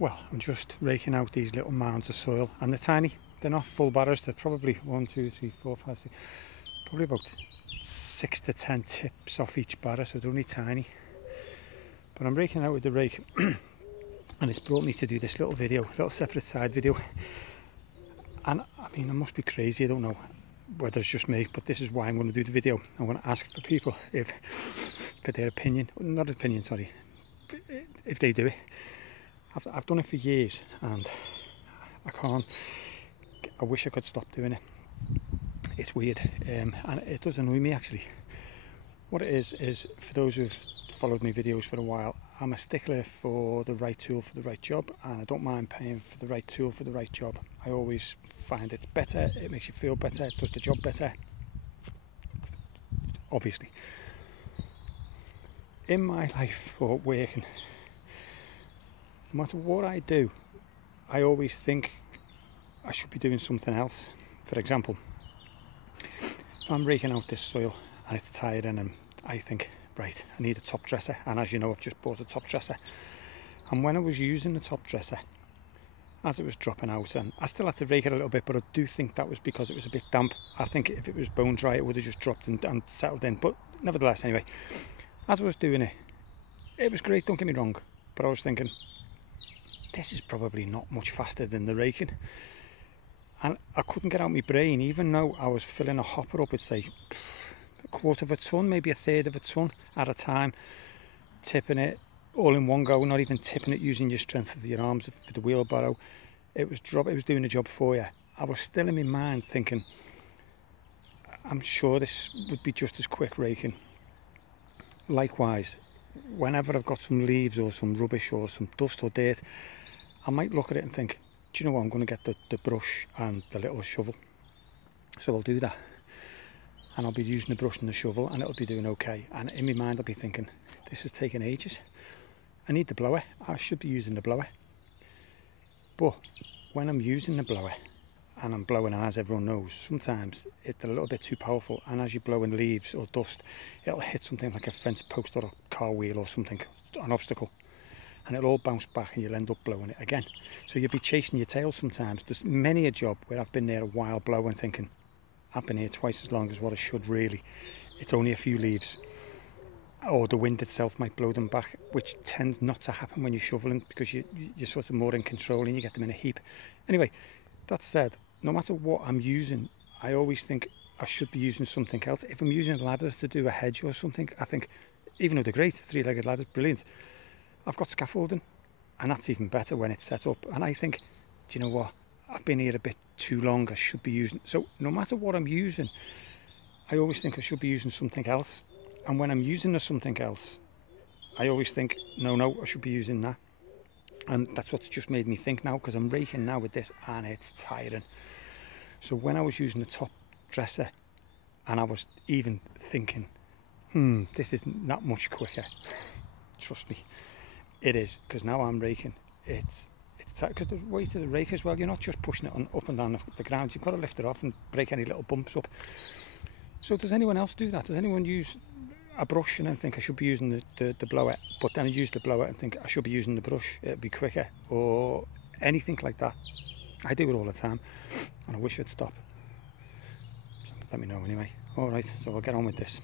Well, I'm just raking out these little mounds of soil, and they're tiny. They're not full barrows. They're probably 1, 2, 3, 4, 5, 6, probably about 6 to 10 tips off each barrow, so they're only tiny. But I'm raking out with the rake, and it's brought me to do this little video, little separate side video. And I mean, I must be crazy. I don't know whether it's just me, but this is why I'm going to do the video. I'm going to ask for people for their opinion, not opinion, sorry, if they do it. I've done it for years, and I can't. I wish I could stop doing it. It's weird, and it does annoy me actually. What it is for those who've followed my videos for a while, I'm a stickler for the right tool for the right job, and I don't mind paying for the right tool for the right job. I always find it's better, it makes you feel better, it does the job better, obviously. In my life or working, no matter what I do, I always think I should be doing something else. For example, if I'm raking out this soil and it's tiring, and I think, right, I need a top dresser, and as you know, I've just bought a top dresser. And when I was using the top dresser, as it was dropping out, and I still had to rake it a little bit, but I do think that was because it was a bit damp. I think if it was bone dry, it would have just dropped and settled in. But nevertheless, anyway, as I was doing it, it was great, don't get me wrong, but I was thinking, this is probably not much faster than the raking. And I couldn't get out my brain, even though I was filling a hopper up with, say, a quarter of a ton, maybe a third of a ton at a time, tipping it all in one go, not even tipping it using your strength of your arms for the wheelbarrow. It was doing the job for you. I was still in my mind thinking, I'm sure this would be just as quick raking. Likewise, whenever I've got some leaves or some rubbish or some dust or dirt, I might look at it and think, do you know what, I'm going to get the brush and the little shovel. So I'll do that, and I'll be using the brush and the shovel, and it'll be doing okay. And in my mind I'll be thinking, this is taking ages, I need the blower, I should be using the blower. But when I'm using the blower and I'm blowing, and as everyone knows, sometimes it's a little bit too powerful, and as you're blowing leaves or dust, it'll hit something like a fence post or a car wheel or something, an obstacle, and it'll all bounce back and you'll end up blowing it again. So you'll be chasing your tail sometimes. There's many a job where I've been there a while blowing, thinking, I've been here twice as long as what I should really. It's only a few leaves. Or the wind itself might blow them back, which tends not to happen when you're shoveling, because you're sort of more in control and you get them in a heap. Anyway, that said, no matter what I'm using, I always think I should be using something else. If I'm using ladders to do a hedge or something, I think, even though they're great, three-legged ladders, brilliant, I've got scaffolding, and that's even better when it's set up. And I think, do you know what, I've been here a bit too long, I should be using, so no matter what I'm using, I always think I should be using something else. And when I'm using something else, I always think, no, I should be using that. And that's what's just made me think now, because I'm raking now with this and it's tiring. So when I was using the top dresser, and I was even thinking, this isn't that much quicker, trust me, it is, because now I'm raking, it's because the weight of the rake as well, you're not just pushing it up and down the ground, you've got to lift it off and break any little bumps up. So does anyone else do that? Does anyone use a brush and then think I should be using the blower, but then use the blower and think I should be using the brush, it'd be quicker, or anything like that? I do it all the time, and I wish I'd stop. So let me know anyway. Alright, so I'll get on with this.